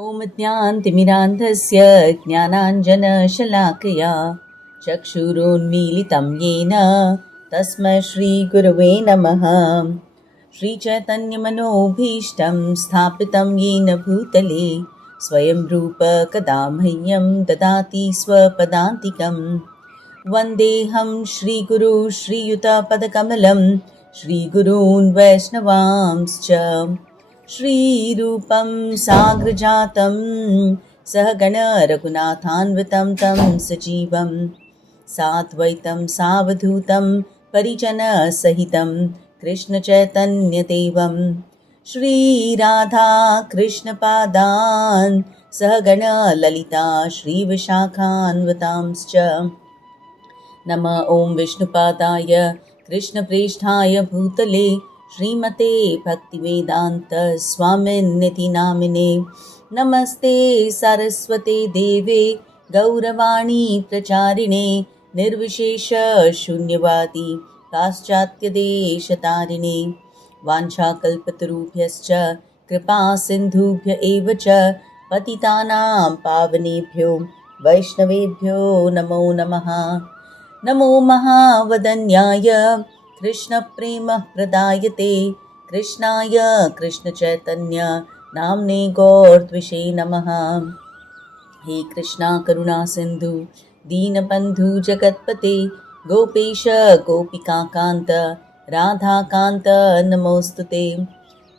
ॐ ज्ञानतिमिरान्धस्य ज्ञानाञ्जनशलाकया चक्षुरुन्मीलितं येन तस्मै श्रीगुरवे नमः। श्रीचैतन्यमनोभीष्टं स्थापितं येन भूतले स्वयं रूप कदा मह्यं ददाति स्वपदान्तिकं। वन्देऽहं श्रीगुरु श्रीयुतपदकमलं श्रीगुरून् वैष्णवांश्च श्रीरूपं साग्रजातं सहगण रघुनाथान्वितं तं सजीवं साद्वैतं सावधूतं परिजनसहितं कृष्णचैतन्यदेवं श्रीराधा कृष्णपादान् सहगण ललिता श्रीविशाखान्वितांश्च नमः। ॐ विष्णुपादाय कृष्णप्रेष्ठाय भूतले श्रीमते भक्तिवेदान्त स्वामिन्निति नामिने नमस्ते सरस्वते देवे गौरवाणी प्रचारिणे निर्विशेष शून्यवादी पाश्चात्यदेशतारिणे वाञ्छाकल्पतरुभ्यश्च कृपा सिन्धुभ्य एव च पतितानां पावनेभ्यो वैष्णवेभ्यो नमो नमः। नमो महावदन्याय कृष्णप्रेमप्रदायते कृष्णाय कृष्णचैतन्य नाम्ने गौरद्विषे नमः। हे कृष्णा करुणा सिन्धु दीनबन्धु जगत्पते गोपेश गोपिकान्त राधाकान्त नमोस्तुते।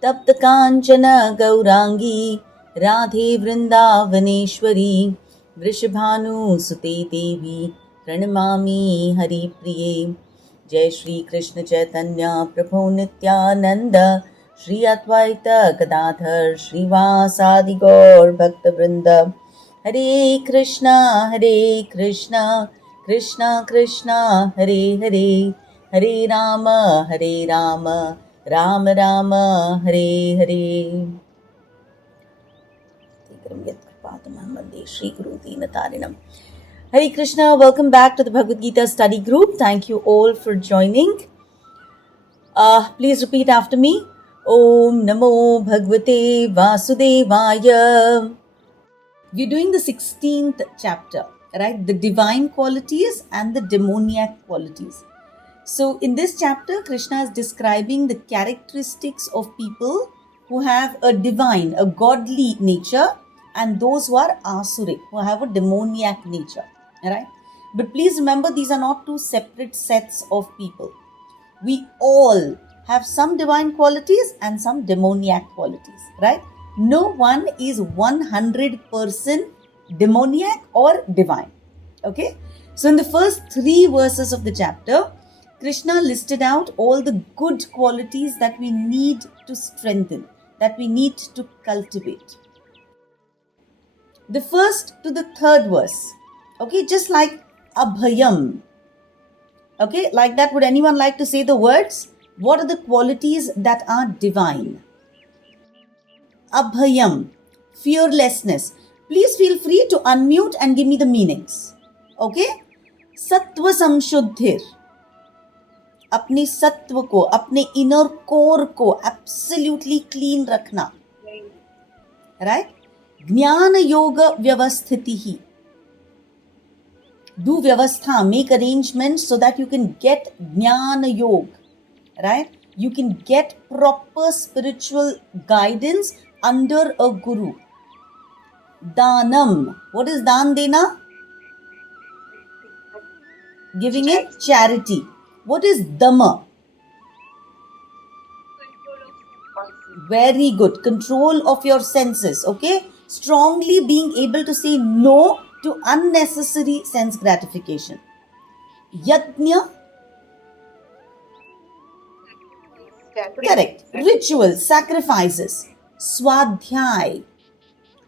तप्तकाञ्चन गौराङ्गी राधे वृन्दावनेश्वरी वृषभानुसुते देवी प्रणमामि हरिप्रिये। जय श्री कृष्ण चैतन्य प्रभु नित्यानंद श्री अद्वैत गदाधर श्रीवासादि गौर भक्तवृंद। हरे कृष्णा कृष्णा कृष्णा हरे हरे, हरे राम राम राम हरे हरे। वंदे श्री गुरु दीनतारिणम्। Hare Krishna, welcome back to the Bhagavad Gita study group. Thank you all for joining. Please repeat after me. Om Namo Bhagavate Vasudevaya. We're doing the 16th chapter, right? The divine qualities and the demoniac qualities. So in this chapter, Krishna is describing the characteristics of people who have a divine, a godly nature, and those who are asuric, who have a demoniac nature. Right? But please remember, these are not two separate sets of people. We all have some divine qualities and some demoniac qualities, right? No one is 100% demoniac or divine. Okay? So in the first 3 verses of the chapter, Krishna listed out all the good qualities that we need to strengthen, that we need to cultivate. The first to the 3rd verse, okay, just like abhayam, okay, like that. Would anyone like to say the words? What are the qualities that are divine? Abhayam, fearlessness. Please feel free to unmute and give me the meanings. Okay? Sattva samshuddhir, अपने सत्व को, अपने inner core को absolutely clean रखना, right? ज्ञान योग व्यवस्थिति ही, do vyavastha, make arrangements so that you can get jnana yoga, right? You can get proper spiritual guidance under a guru. Danam, what is dan dena? Giving it charity. What is dhamma? Very good. Control of your senses, okay? Strongly being able to say no to unnecessary sense gratification. Yajna, correct. Ritual, sacrifices. Swadhyay,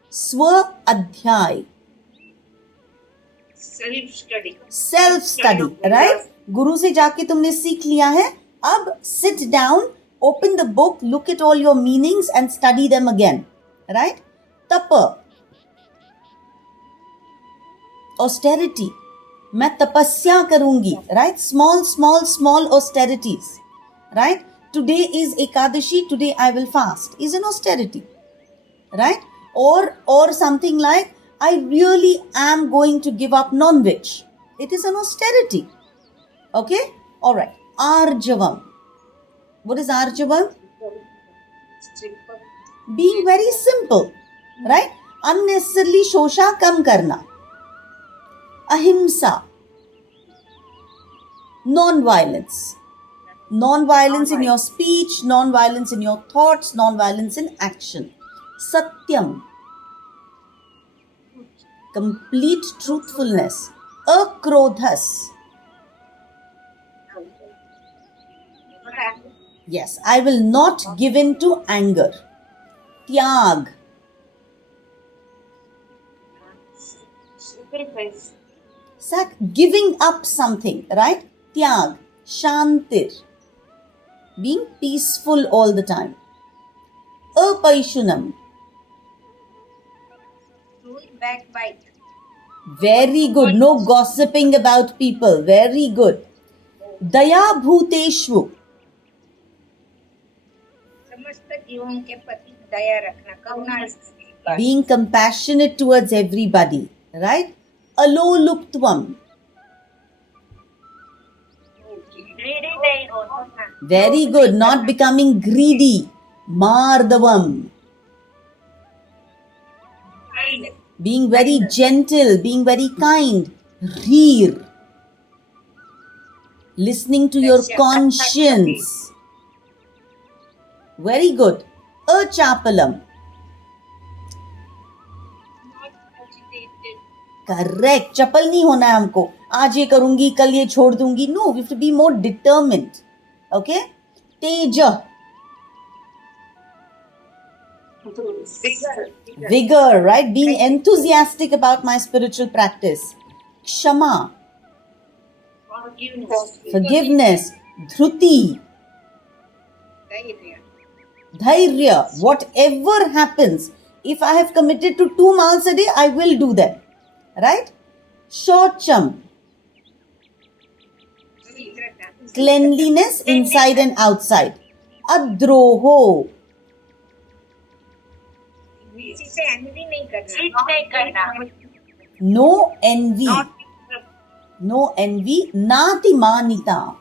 swa-adhyay, self study, right? गुरु से जाके तुमने सीख लिया है, अब sit down, open the book, look at all your meanings and study them again, right? Tapa, austerity, मैं तपस्या करूंगी, right? Small austerities, right? Today is Ekadashi, today I will fast, is an austerity, right? or something like, I really am going to give up non-veg. It is an austerity. Okay? All right. Arjavam. What is Arjavam? Being very simple. Right? Unnecessarily shosha kam karna. Ahimsa. Non-violence. Non-violence in your speech, non-violence in your thoughts, non-violence in action. Satyam. Complete truthfulness. Akrodhas. Yes, I will not give in to anger. Tyag. Giving up something, right? Tyag. Shantir. Being peaceful all the time. Apaishunam. Backbite. Very good. No gossiping about people. Very good. Daya bhuteshvu. समस्त जीवों के प्रति दया रखना, करुणा. Being compassionate towards everybody. Right? Aloluptvam. Very good. Not becoming greedy. Mardavam. Being very gentle, being very kind. Reer. Listening to your conscience. Very good. Achapalam. Correct. चपल नहीं होना है हमको. आज ये करूंगी, कल ये छोड़ दूंगी. No, we have to be more determined. Okay? Teja. Vigor, right? Being enthusiastic about my spiritual practice. Kshama. Forgiveness. Dhruti. Dhairya. Whatever happens, if I have committed to 2 miles a day, I will do that. Right? Shocham. Cleanliness inside and outside. Adroho. No envy. No envy. Nati manita.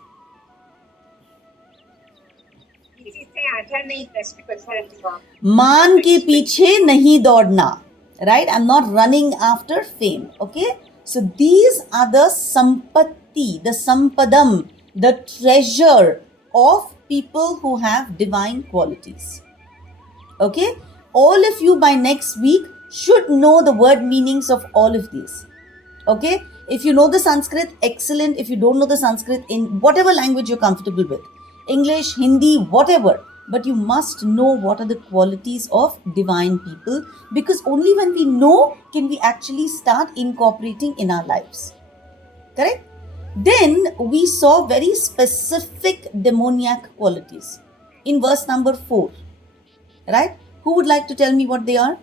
मान के पीछे नहीं दौड़ना. Right? I'm not running after fame. Okay? So these are the sampatti, the sampadam, the treasure of people who have divine qualities. Okay? All of you by next week should know the word meanings of all of these. Okay? If you know the Sanskrit, excellent. If you don't know the Sanskrit, in whatever language you're comfortable with, English, Hindi, whatever, but you must know what are the qualities of divine people, because only when we know can we actually start incorporating in our lives. Correct? Then we saw very specific demoniac qualities in verse number 4. Right? Who would like to tell me what they are?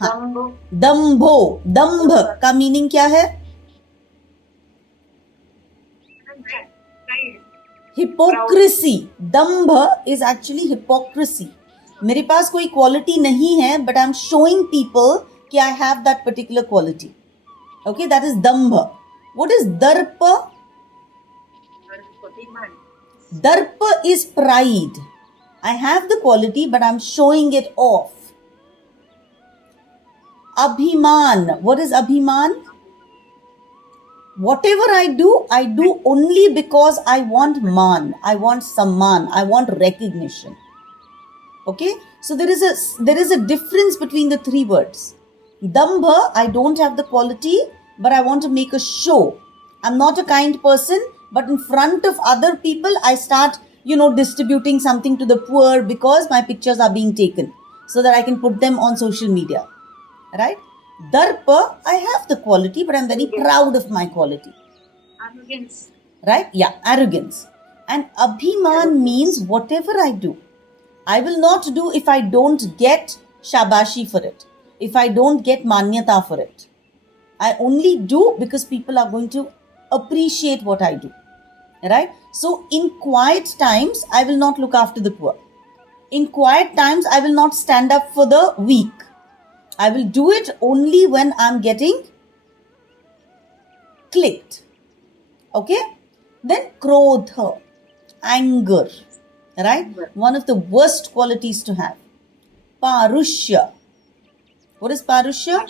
Dambho. Dambh का meaning क्या है? Hypocrisy. Dambh is actually hypocrisy. मेरे पास कोई quality नहीं है, but I'm showing people कि I have that particular quality. Okay, that is dambh. What is darpa? Darpa is pride. I have the quality, but I'm showing it off. Abhiman. What is Abhiman? Whatever I do only because I want man, I want samman, I want recognition. Okay, so there is a difference between the three words. Dambha, I don't have the quality, but I want to make a show. I'm not a kind person, but in front of other people, I start, distributing something to the poor because my pictures are being taken so that I can put them on social media. Right? Darpa, I have the quality, but I'm very proud of my quality. Arrogance. Right? Yeah, arrogance. And Abhiman means whatever I do, I will not do if I don't get shabashi for it, if I don't get manyata for it. I only do because people are going to appreciate what I do. Right? So in quiet times, I will not look after the poor. In quiet times, I will not stand up for the weak. I will do it only when I'm getting clicked. Okay? Then krodha, anger. Right? One of the worst qualities to have. Parushya. What is parushya?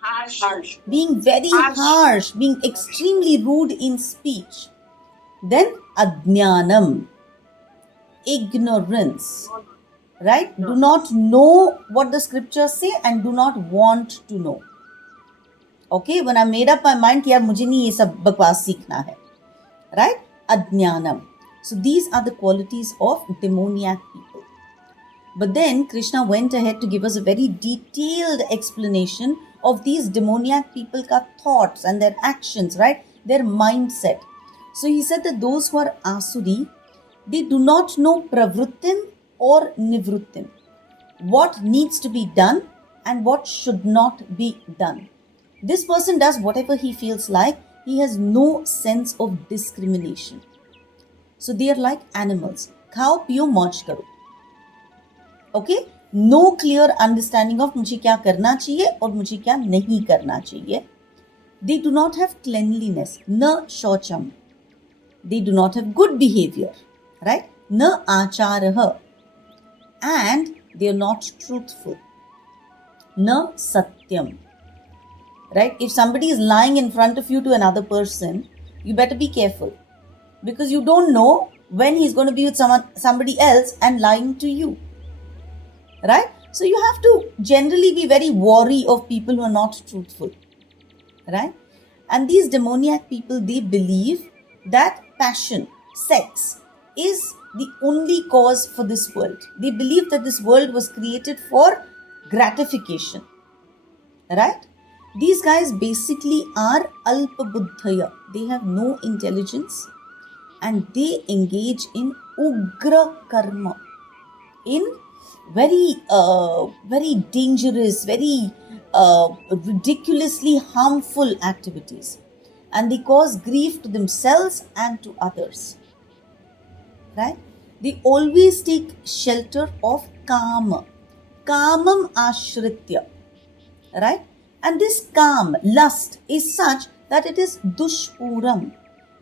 Harsh. Being very harsh, being extremely rude in speech. Then ajnanam, ignorance. Right? Do not know what the scriptures say and do not want to know. Okay, when I made up my mind कि यार मुझे नहीं ये सब बकवास सीखना है, right? Ajnanam. So these are the qualities of demoniac people. But then Krishna went ahead to give us a very detailed explanation of these demoniac people ka thoughts and their actions, right? Their mindset. So he said that those who are asuri, they do not know pravrittim or nivruttim. What needs to be done and what should not be done. This person does whatever he feels like. He has no sense of discrimination. So they are like animals. Khao piyo mauj karo. Okay? No clear understanding of मुझे क्या करना चाहिए और मुझे क्या नहीं करना चाहिए. They do not have cleanliness. Na shocham. They do not have good behavior. Right? Na acharah. And they are not truthful. Na satyam. Right? If somebody is lying in front of you to another person, you better be careful. Because you don't know when he's going to be with somebody else and lying to you. Right? So you have to generally be very wary of people who are not truthful. Right? And these demoniac people, they believe that passion, sex, is the only cause for this world. They believe that this world was created for gratification. Right? These guys basically are alpa buddhaya. They have no intelligence and they engage in ugra karma, in very dangerous, very ridiculously harmful activities, and they cause grief to themselves and to others. Right? They always take shelter of kama, kamam ashritya. Right? And this काम, lust, is such that it is दुष्पूरम.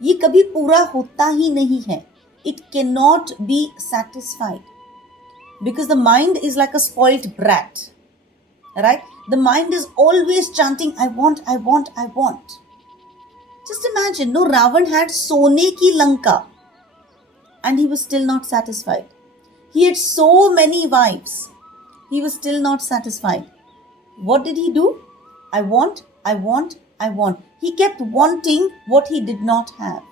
ये कभी पूरा होता ही नहीं है. It cannot be satisfied. Because the mind is like a spoilt brat. Right? The mind is always chanting, I want, I want, I want. Just imagine, no, Ravan had Sone ki Lanka. And he was still not satisfied. He had so many wives. He was still not satisfied. What did he do? I want, I want, I want. He kept wanting what he did not have.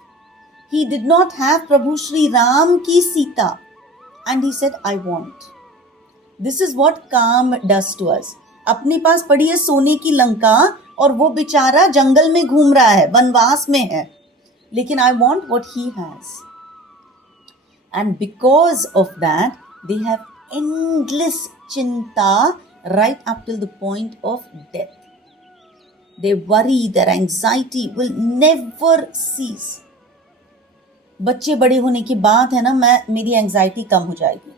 He did not have Prabhu Shri Ram ki Sita. And he said, I want. This is what काम does to us. अपने पास पड़ी है सोने की लंका और वो बेचारा जंगल में घूम रहा है, वनवास में है. लेकिन I want what he has. And because of that, they have endless chinta right up till the point of death. Their worry, their anxiety will never cease. बच्चे बड़े होने की बात है ना, मेरी एंजाइटी कम हो जाएगी.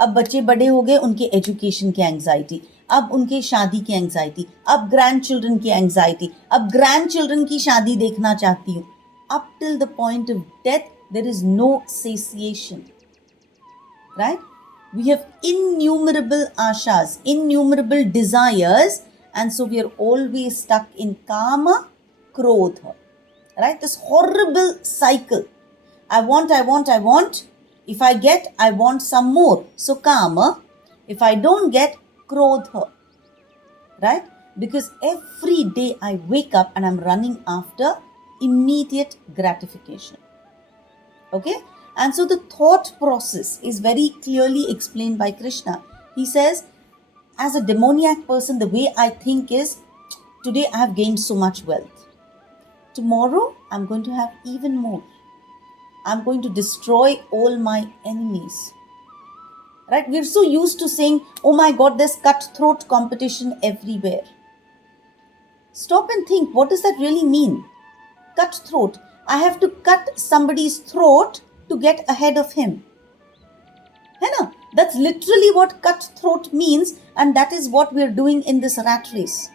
अब बच्चे बड़े हो गए, उनके एजुकेशन की एंजाइटी, अब उनके शादी की एंजाइटी, अब ग्रैंड चिल्ड्रन की एंजाइटी, अब ग्रैंड चिल्ड्रन की शादी देखना चाहती हूँ. Up till the point of death, there is no satiation. Right? We have innumerable ashas, innumerable desires, and so we are always stuck in kama, krodha. Right? This horrible cycle. I want, I want, I want. If I get, I want some more. So kama. If I don't get, krodha. Right? Because every day I wake up and I'm running after immediate gratification. Okay? And so the thought process is very clearly explained by Krishna. He says, as a demoniac person, the way I think is, today I have gained so much wealth. Tomorrow, I'm going to have even more. I'm going to destroy all my enemies. Right? We're so used to saying, oh my God, there's cutthroat competition everywhere. Stop and think, what does that really mean? Cutthroat. I have to cut somebody's throat to get ahead of him. है ना? That's literally what cutthroat means, and that is what we're doing in this rat race.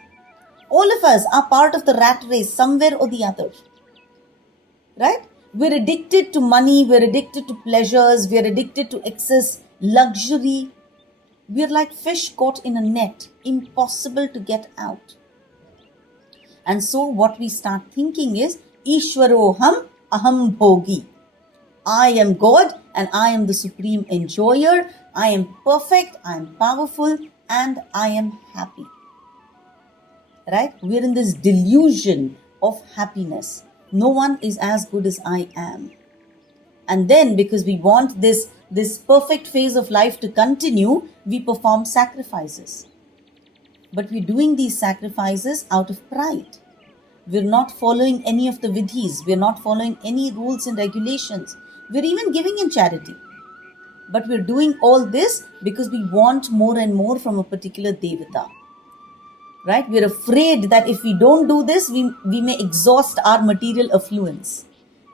All of us are part of the rat race somewhere or the other. Right? We're addicted to money, we're addicted to pleasures, we're addicted to excess luxury. We're like fish caught in a net, impossible to get out. And so what we start thinking is, Ishwaroham aham bhogi. I am God and I am the supreme enjoyer. I am perfect, I am powerful, and I am happy. Right? We're in this delusion of happiness. No one is as good as I am. And then because we want this perfect phase of life to continue, we perform sacrifices. But we're doing these sacrifices out of pride. We're not following any of the vidhis. We're not following any rules and regulations. We're even giving in charity. But we're doing all this because we want more and more from a particular devata. Right? We're afraid that if we don't do this, we may exhaust our material affluence.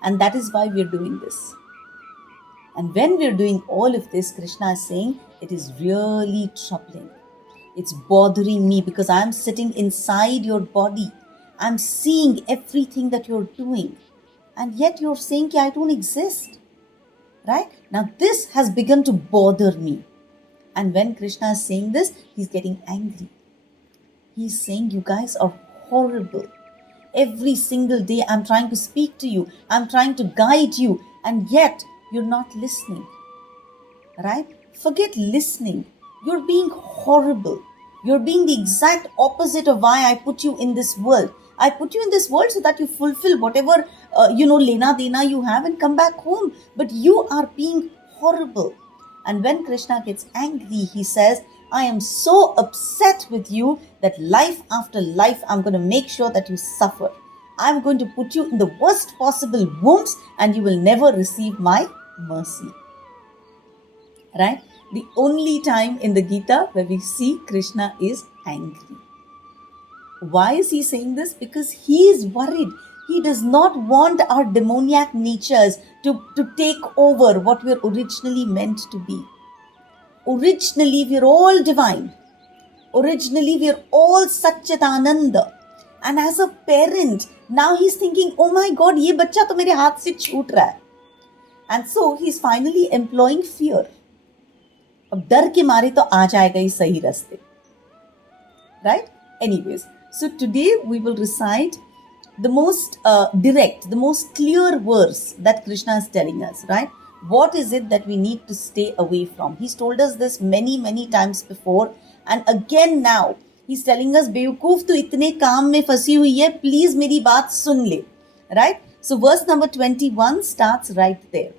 And that is why we're doing this. And when we're doing all of this, Krishna is saying, it is really troubling. It's bothering me because I'm sitting inside your body. I'm seeing everything that you're doing. And yet you're saying, I don't exist. Right? Now this has begun to bother me. And when Krishna is saying this, he's getting angry. He's saying, you guys are horrible. Every single day I'm trying to speak to you. I'm trying to guide you. And yet you're not listening. Right? Forget listening. You're being horrible. You're being the exact opposite of why I put you in this world. I put you in this world so that you fulfill whatever, lena dena you have and come back home. But you are being horrible. And when Krishna gets angry, he says, I am so upset with you that life after life, I'm going to make sure that you suffer. I'm going to put you in the worst possible wombs and you will never receive my mercy. Right? The only time in the Gita where we see Krishna is angry. Why is he saying this? Because he is worried. He does not want our demoniac natures to take over what we're originally meant to be. Originally, we're all divine. Originally, we're all Satchitananda. And as a parent, now he's thinking, oh my God, ye bachcha to mere haath se chhoot raha hai. And so he's finally employing fear. अब डर के मारे तो आ जाएगा ही सही रास्ते. Right? Anyways, so today we will recite the most direct, the most clear verse that Krishna is telling us, right? What is it that we need to stay away from? He's told us this many, many times before. And again now, he's telling us, बेवकूफ तो इतने काम में फंसी हुई है, please मेरी बात सुन ले. Right? So verse number 21 starts right there.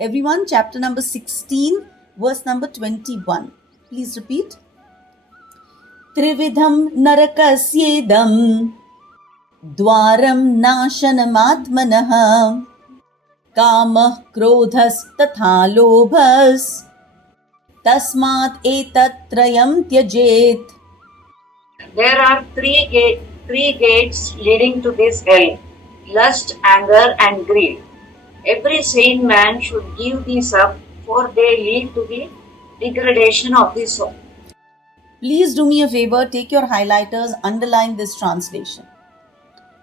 Everyone, chapter number 16, verse number 21. Please repeat. Trividham narakasyedam dwaram nashanamaatmanah kamah krodhas tatha lobhas tasmat etatrayam tyajet. There are three gates leading to this hell: lust, anger, and greed. Every sane man should give these up, for they lead to the degradation of the soul. Please do me a favor, take your highlighters, underline this translation.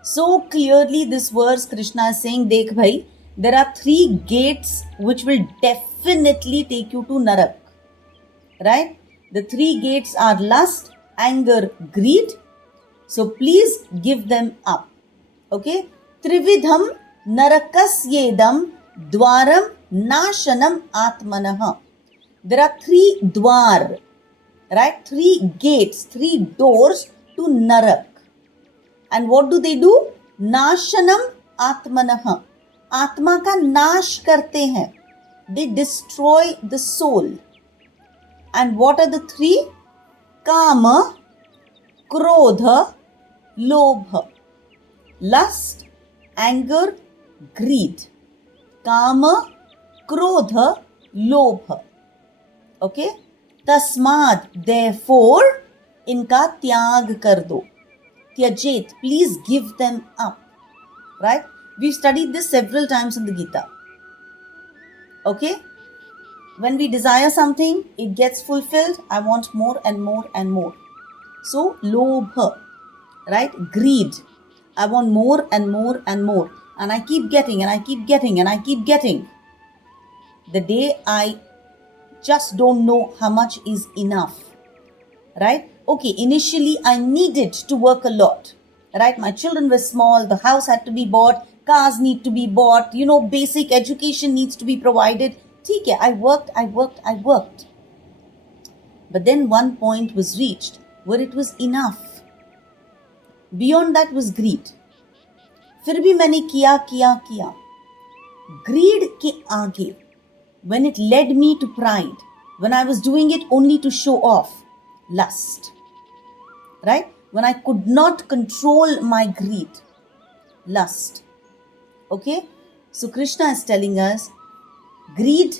So clearly this verse Krishna is saying, Dekh bhai, there are three gates which will definitely take you to Narak. Right? The three gates are lust, anger, greed. So please give them up. Okay? Trividham narakasyedam dwaram nashanam atmanah. There are three dwar. Right? Three gates, three doors to Narak. And what do they do? Nashanam atmanah. Atma ka nash karte hain. They destroy the soul. And what are the three? Kama, krodha, lobha. Lust, anger, greed. Kama, krodha, lobha. Okay? Tasmad, therefore, inka tyag kar do. Tyajet, please give them up. Right? We've studied this several times in the Gita. Okay? When we desire something, it gets fulfilled. I want more and more and more. So, lobha, right? Greed. I want more and more and more. And I keep getting and I keep getting and I keep getting. The day I just don't know how much is enough, right? Okay, initially I needed to work a lot, right? My children were small, the house had to be bought, cars need to be bought, basic education needs to be provided. Okay, I worked. But then one point was reached where it was enough. Beyond that was greed. फिर भी मैंने किया. Greed के आगे, when it led me to pride, when I was doing it only to show off, lust, right? When I could not control my greed, lust. Okay? So Krishna is telling us, greed,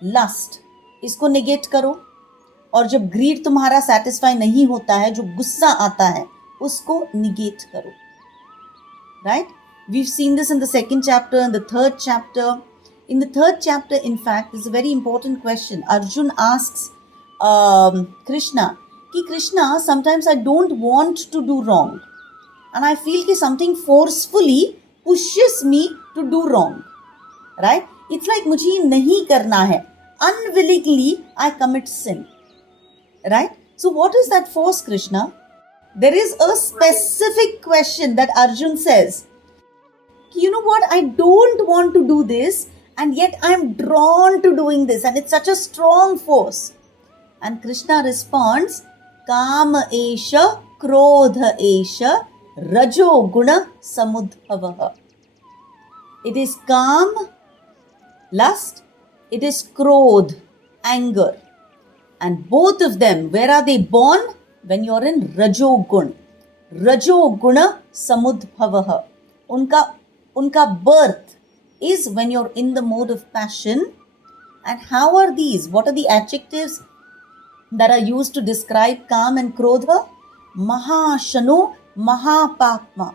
lust, इसको negate करो. और जब greed तुम्हारा satisfy नहीं होता है, जो गुस्सा आता है, उसको negate करो. Right? We've seen this in the second chapter and the third chapter. In the third chapter, in fact, is a very important question. Arjun asks Krishna, कि Krishna, sometimes I don't want to do wrong. And I feel that something forcefully pushes me to do wrong. Right? It's like मुझे नहीं करना है. Unwillingly, I commit sin. Right? So what is that force, Krishna? There is a specific question that Arjun says. You know what? I don't want to do this, and yet I am drawn to doing this, and it's such a strong force. And Krishna responds, Kama esha, krodha esha, rajo guna samudbhavaha. It is kam, lust, it is krodh, anger. And both of them, where are they born? When you're in rajo gun. Rajo guna samudbhavaha. Unka birth is when you're in the mode of passion. And how are these? What are the adjectives that are used to describe काम and क्रोध? महाशनो, महापाप्मा.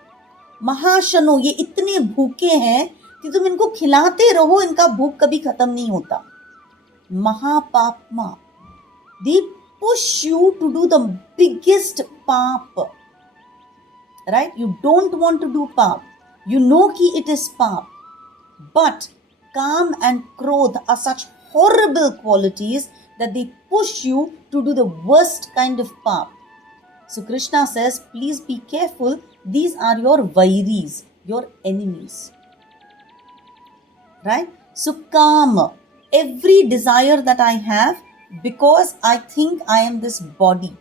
महाशनो, ये इतने भूखे हैं कि तुम इनको खिलाते रहो, इनका भूख कभी खत्म नहीं होता. महापाप्मा. They push you to do the biggest paap. Right? You don't want to do paap. You know ki it is paap. But Kam and Krodh are such horrible qualities that they push you to do the worst kind of paap. So Krishna says, please be careful. These are your vairis, your enemies. Right? So Kam, every desire that I have, because I think I am this body.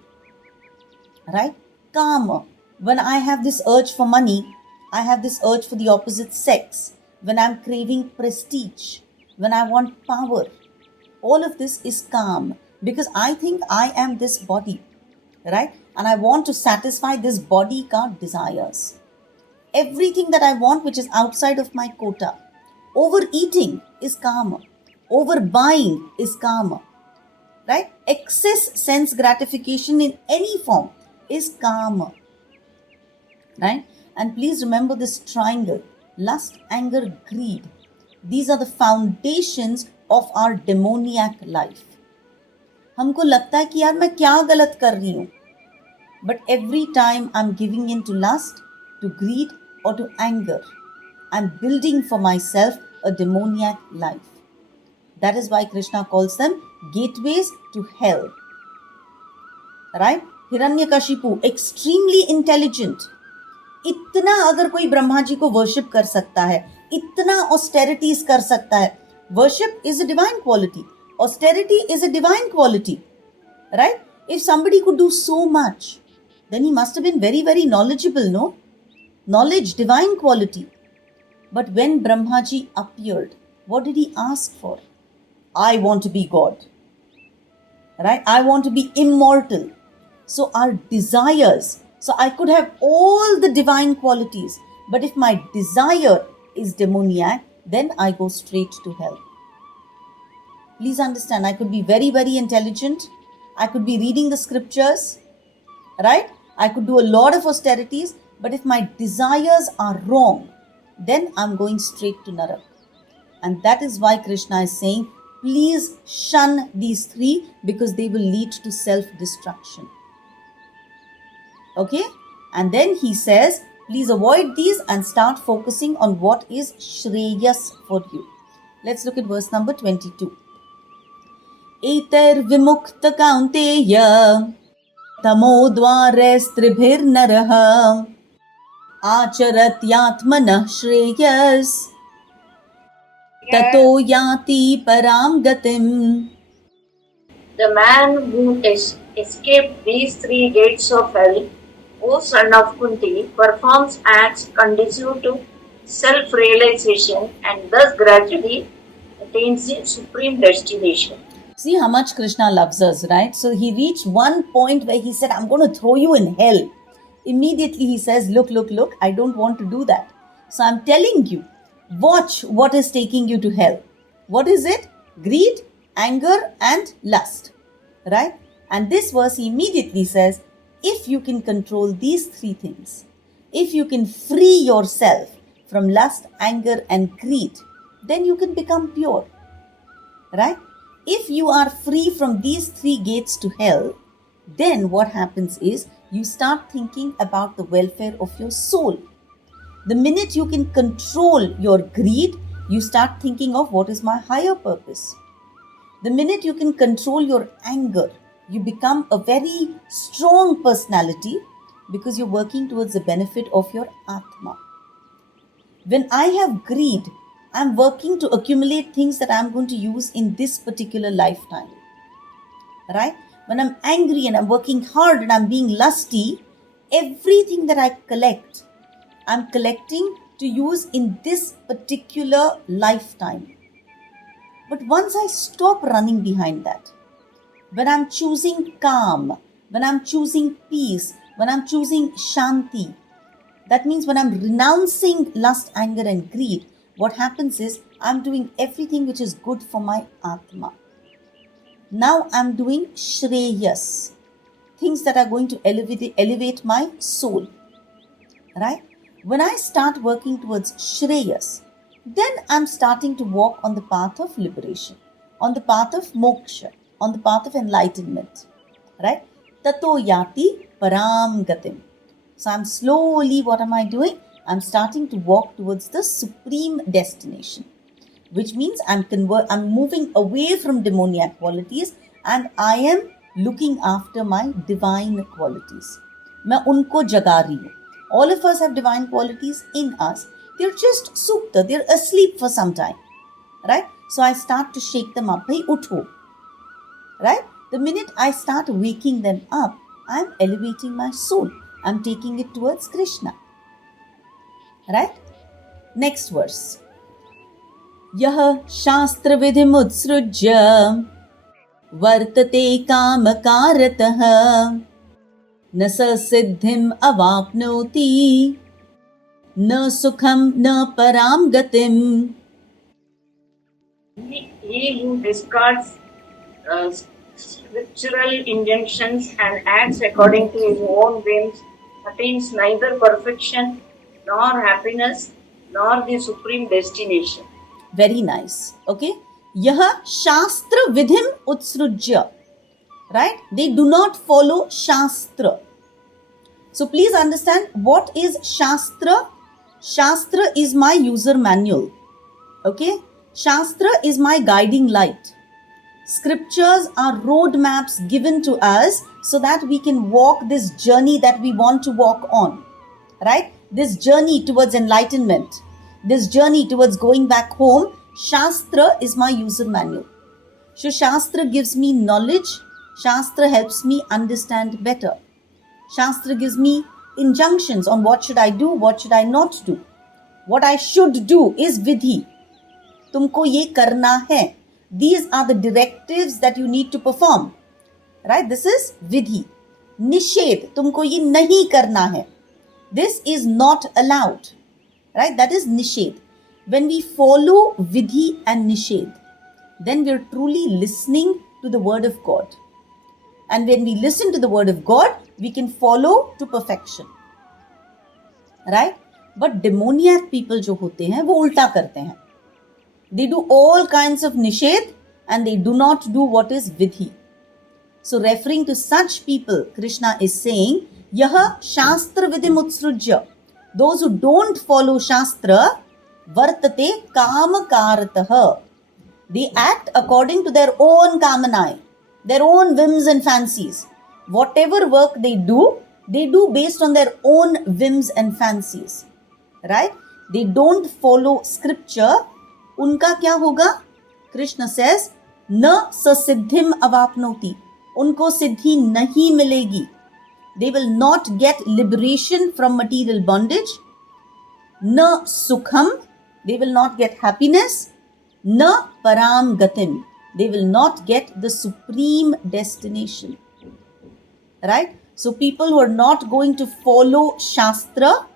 Right? Kama. When I have this urge for money, I have this urge for the opposite sex. When I'm craving prestige, when I want power, all of this is calm because I think I am this body, right? And I want to satisfy this body ka desires. Everything that I want which is outside of my quota. Overeating is karma. Overbuying is karma. Right? Excess sense gratification in any form is karma. Right? And please remember this triangle. Lust, anger, greed. These are the foundations of our demoniac life. हमको लगता है कि यार मैं क्या गलत कर रही हूँ. But every time I'm giving in to lust, to greed or to anger, I'm building for myself a demoniac life. That is why Krishna calls them gateways to hell. Right? Hiranyakashipu, extremely intelligent. इतना अगर कोई ब्रह्मा जी को worship कर सकता है, इतना austerities कर सकता है. Worship is a divine quality. Austerity is a divine quality. Right? If somebody could do so much, then he must have been very, very knowledgeable, no? Knowledge, divine quality. But when Brahmaji appeared, what did he ask for? I want to be God. Right? I want to be immortal. So our desires, so I could have all the divine qualities, but if my desire is demoniac, then I go straight to hell. Please understand, I could be very, very intelligent. I could be reading the scriptures, right? I could do a lot of austerities, but if my desires are wrong, then I'm going straight to Narak. And that is why Krishna is saying, please shun these three because they will lead to self-destruction. Okay? And then he says, please avoid these and start focusing on what is Shreyas for you. Let's look at verse number 22. Eter vimukta kaunteya tamodvarestribhirnaraha acharatyatmanah shreyas tato yati param gatim. The man who escaped these three gates of hell, O son of Kunti, performs acts conducive to self-realization and thus gradually attains the supreme destination. See how much Krishna loves us, right? So he reached one point where he said, I'm going to throw you in hell. Immediately he says, look, I don't want to do that. So I'm telling you, watch what is taking you to hell. What is it? Greed, anger, and lust, right? And this verse immediately says, if you can control these three things, if you can free yourself from lust, anger, and greed, then you can become pure, right? If you are free from these three gates to hell, then what happens is you start thinking about the welfare of your soul. The minute you can control your greed, you start thinking of what is my higher purpose. The minute you can control your anger, you become a very strong personality because you're working towards the benefit of your Atma. When I have greed, I'm working to accumulate things that I'm going to use in this particular lifetime, right? When I'm angry and I'm working hard and I'm being lusty, everything that I collect, I'm collecting to use in this particular lifetime. But once I stop running behind that, when I'm choosing calm, when I'm choosing peace, when I'm choosing shanti, that means when I'm renouncing lust, anger, and greed, what happens is I'm doing everything which is good for my Atma. Now I'm doing Shreyas, things that are going to elevate my soul, right? When I start working towards Shreyas, then I'm starting to walk on the path of liberation, on the path of moksha, on the path of enlightenment, right? Tato yati param gatim. So I'm slowly, what am I doing? I'm starting to walk towards the supreme destination, which means I'm moving away from demoniac qualities and I am looking after my divine qualities. मैं उनको जगा रही हूँ. All of us have divine qualities in us. They're just supta, they're asleep for some time, right? So I start to shake them up. Bhai utho, right? The minute I start waking them up, I'm elevating my soul. I'm taking it towards Krishna, right? Next verse. Yah shastra vidhimutsrujya vartate kamakaratah न स सिद्धिम अवाप्नोति न सुखम न पराम गतिम. He who discards scriptural injunctions and acts according to his own whims attains neither perfection nor happiness nor the supreme destination. Very nice. Okay. Yah shastra vidhim utsrujya. Right? They do not follow Shastra. So please understand what is Shastra. Shastra is my user manual. Okay? Shastra is my guiding light. Scriptures are roadmaps given to us so that we can walk this journey that we want to walk on. Right? This journey towards enlightenment. This journey towards going back home. Shastra is my user manual. So Shastra gives me knowledge. Shastra helps me understand better. Shastra gives me injunctions on what should I do, what should I not do. What I should do is vidhi. Tumko ye karna hai. These are the directives that you need to perform. Right? This is vidhi. Nishedh. Tumko ye nahi karna hai. This is not allowed. Right? That is nishedh. When we follow vidhi and nishedh, then we are truly listening to the word of God. And when we listen to the word of God, we can follow to perfection. Right? But demoniac people जो होते हैं वो उल्टा करते हैं. They do all kinds of nishedh and they do not do what is vidhi. So referring to such people, Krishna is saying, Yaha Shastra Vidim Utsrujya. Those who don't follow Shastra, Vartate Kama Karataha. They act according to their own kamanai, their own whims and fancies. Whatever work they do based on their own whims and fancies. Right? They don't follow scripture. Unka kya hoga? Krishna says, Na sasiddhim avapnoti. Unko siddhi nahi milegi. They will not get liberation from material bondage. Na sukham. They will not get happiness. Na param gatim. They will not get the supreme destination. Right? So people who are not going to follow Shastra,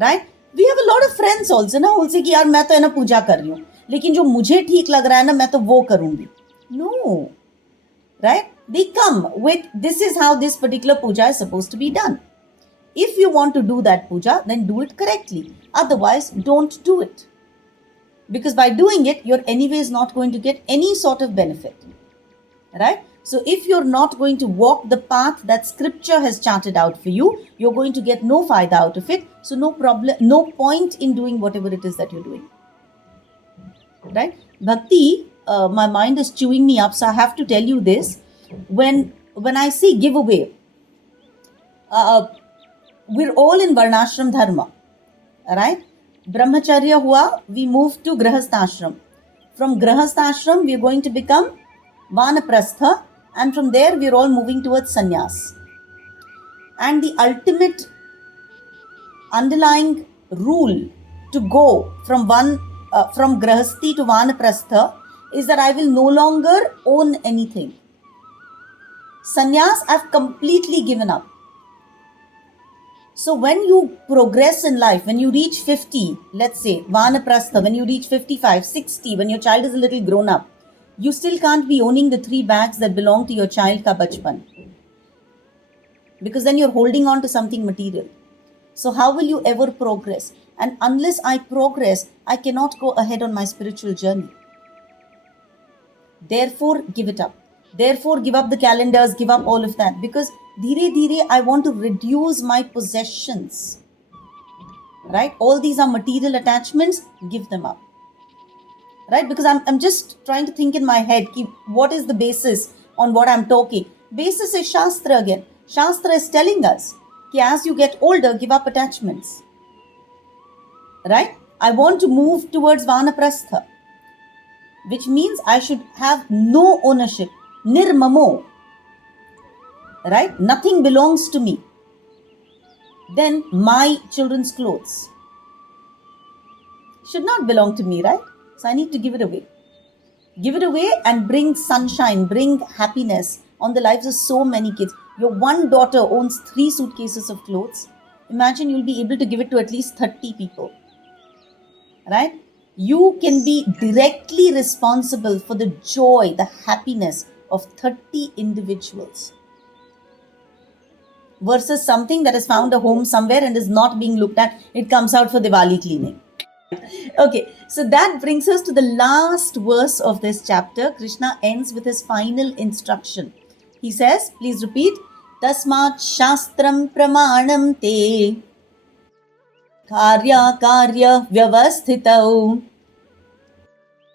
right? We have a lot of friends also ना, बोलते कि यार मैं तो है ना पूजा कर रही हूँ, लेकिन जो मुझे ठीक लग रहा है ना मैं तो वो करूँगी. No, right? They come with, this is how this particular puja is supposed to be done. If you want to do that puja, then do it correctly. Otherwise, don't do it. Because by doing it, you're anyways not going to get any sort of benefit. Right? So if you're not going to walk the path that scripture has charted out for you, you're going to get no faida out of it. So no problem, no point in doing whatever it is that you're doing. Right? Bhakti, my mind is chewing me up, so I have to tell you this. When I say giveaway, we're all in Varnashram Dharma. Right? Brahmacharya hua, we move to Grahasthashram. From Grahasthashram, we're going to become Vanaprastha, and from there we're all moving towards sannyas. And the ultimate underlying rule to go from Grahasthi to Vanaprastha is that I will no longer own anything. Sannyas I've completely given up. So when you progress in life, when you reach 50, let's say Vanaprastha, when you reach 55, 60, when your child is a little grown up, you still can't be owning the 3 bags that belong to your child ka bachpan. Because then you're holding on to something material. So how will you ever progress? And unless I progress, I cannot go ahead on my spiritual journey. Therefore, give it up. Therefore, give up the calendars, give up all of that. Because dhire dhire, I want to reduce my possessions. Right? All these are material attachments, give them up. Right? Because I'm just trying to think in my head, what is the basis on what I'm talking? Basis is Shastra again. Shastra is telling us that as you get older, give up attachments. Right? I want to move towards Vanaprastha, which means I should have no ownership. Nirmamo. Right? Nothing belongs to me. Then my children's clothes should not belong to me, right? So I need to give it away. Give it away and bring sunshine, bring happiness on the lives of so many kids. Your one daughter owns 3 suitcases of clothes. Imagine you'll be able to give it to at least 30 people. Right? You can be directly responsible for the joy, the happiness of 30 individuals. Versus something that has found a home somewhere and is not being looked at. It comes out for Diwali cleaning. Okay, so that brings us to the last verse of this chapter. Krishna ends with his final instruction. He says, please repeat, Tasmat Shastram Pramanam Te Karya Karya Vyavasthitau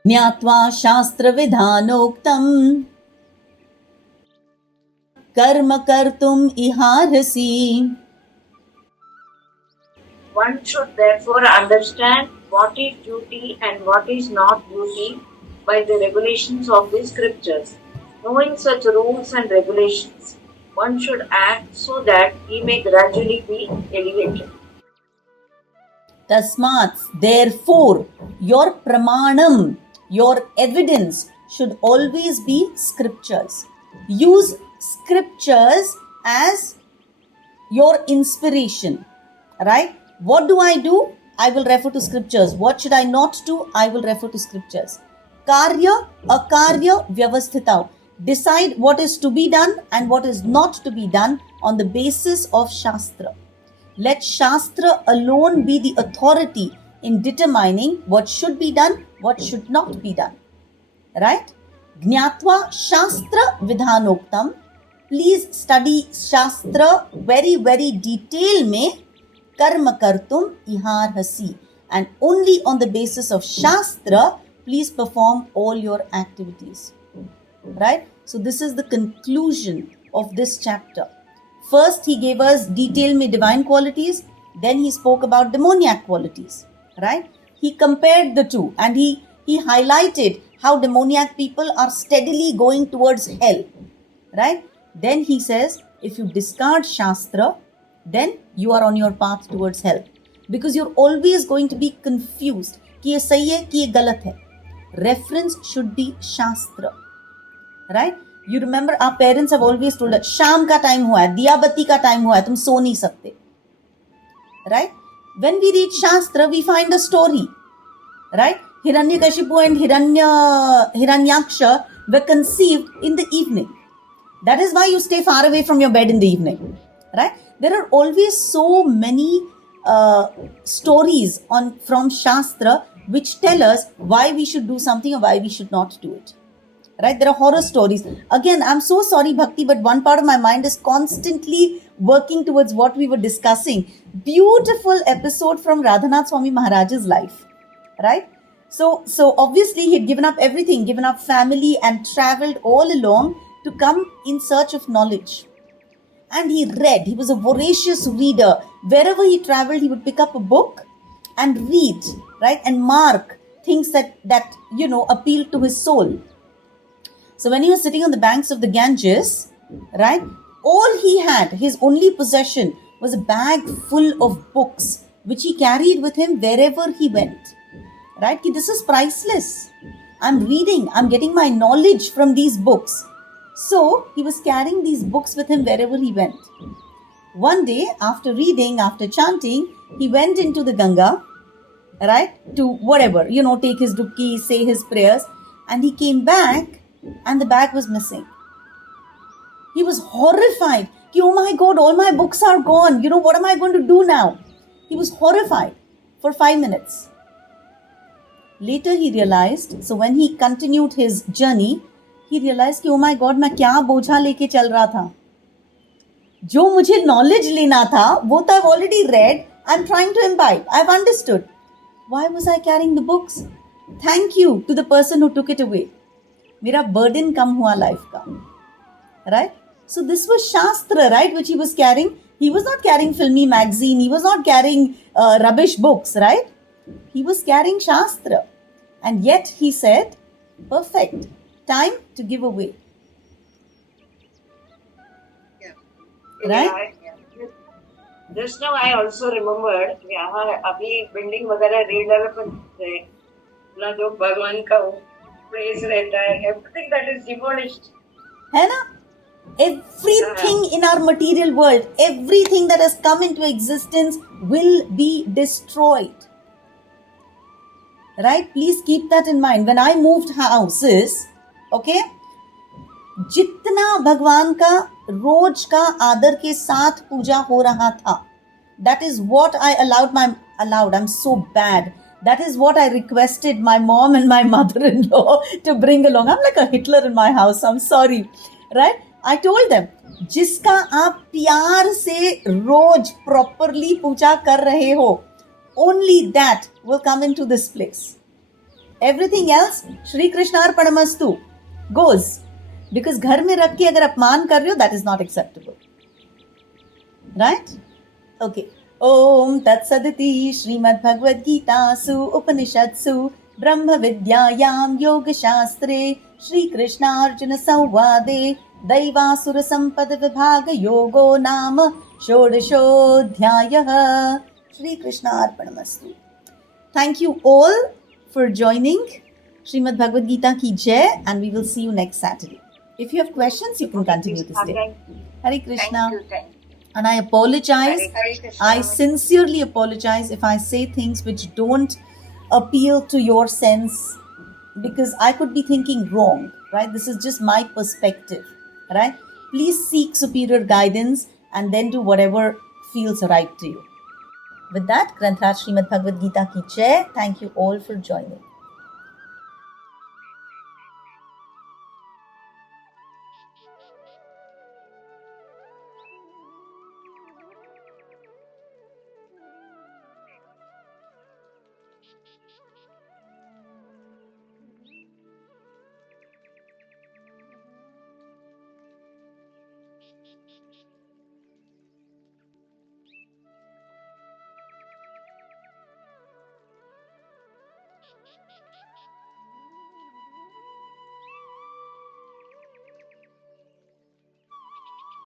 Jnatva Shastra Vidhanoktam Karma Kartum Iharasi. One should therefore understand what is duty and what is not duty by the regulations of the scriptures. Knowing such rules and regulations, one should act so that he may gradually be elevated. Tasmat, therefore, your pramanam, your evidence should always be scriptures. Use scriptures as your inspiration, right? What do? I will refer to scriptures. What should I not do? I will refer to scriptures. Karya, akarya, vyavasthita. Decide what is to be done and what is not to be done on the basis of Shastra. Let Shastra alone be the authority in determining what should be done, what should not be done. Right? ज्ञात्वा शास्त्र विधानोक्तम, please study शास्त्र very very detail में, कर्म कर्तुम इहार्हसि, and only on the basis of shastra please perform all your activities. Right? So this is the conclusion of this chapter. First he gave us detail में divine qualities, then he spoke about demoniac qualities. Right? He compared the two and he highlighted how demoniac people are steadily going towards hell. Right? Then he says, if you discard Shastra, then you are on your path towards hell. Because you're always going to be confused कि ये सही है कि ये गलत है. Reference should be Shastra. Right? You remember our parents have always told us, शाम का टाइम हुआ है, दिया बत्ती का टाइम हुआ है, तुम सो नहीं सकते. Right? When we read Shastra, we find a story. Right? Hiranyakashipu and Hiranyaksha were conceived in the evening. That is why you stay far away from your bed in the evening. Right? There are always so many stories from Shastra which tell us why we should do something or why we should not do it. Right? There are horror stories. Again, I'm so sorry, Bhakti, but one part of my mind is constantly working towards what we were discussing. Beautiful episode from Radhanath Swami Maharaj's life. Right? So obviously he had given up everything, given up family and traveled all along to come in search of knowledge. And he read. He was a voracious reader. Wherever he traveled, he would pick up a book and read, right? And mark things that appealed to his soul. So when he was sitting on the banks of the Ganges, right, all he had, his only possession, was a bag full of books, which he carried with him wherever he went. Right? This is priceless. I'm reading. I'm getting my knowledge from these books. So he was carrying these books with him wherever he went. One day, after reading, after chanting, he went into the Ganga, right, to whatever, take his dubki, say his prayers, and he came back and the bag was missing. He was horrified. Oh my God, all my books are gone. What am I going to do now? He was horrified for 5 minutes. Later he realized, so when he continued his journey, he realized कि oh my God, मैं क्या बोझा लेके चल रहा था. जो मुझे knowledge लेना था, वो तो I've already read. I'm trying to imbibe. I've understood. Why was I carrying the books? Thank you to the person who took it away. मेरा burden कम हुआ life का. Right? So this was Shastra, right, which he was carrying. He was not carrying filmy magazine. He was not carrying rubbish books, right? He was carrying Shastra. And yet he said, perfect. Time to give away. Yeah. Right? Yeah. Just now I also remembered, यहाँ अभी building वगैरह redevelopment है, ना जो भगवान का praise रहता है, everything that is demolished. है ना? Everything in our material world, everything that has come into existence will be destroyed. Right? Please keep that in mind. When I moved houses, okay, जितना भगवान का रोज का आदर के साथ पूजा हो रहा था, that is what I allowed. I'm so bad. That is what I requested my mom and my mother-in-law to bring along. I'm like a Hitler in my house. I'm sorry. Right? I told them, जिसका आप प्यार से रोज properly पूजा कर रहे हो, only that will come into this place. Everything else, Shri Krishna Arpanamastu, goes. Because घर में रख के अगर अपमान कर रहे हो, that is not acceptable. Right? Okay. Om Tat Saditi Srimad Bhagavad Gita Su Upanishadsu Brahma Vidyayam Yoga Shastre Shri Krishna Arjuna Samvade Daivasura Sampada Vibhaga Yogo Nama Shodashodhyayah. Shri Krishna Arpanamastu. Thank you all for joining. Srimad Bhagavad Gita ki jai, and we will see you next Saturday. If you have questions, you can continue to stay. Hare Krishna. Thank you. And I apologize. Hare Krishna. I sincerely apologize if I say things which don't appeal to your sense, because I could be thinking wrong, right? This is just my perspective, right? Please seek superior guidance and then do whatever feels right to you. With that, Granth Raj Srimad Bhagavad Gita ki jai. Thank you all for joining.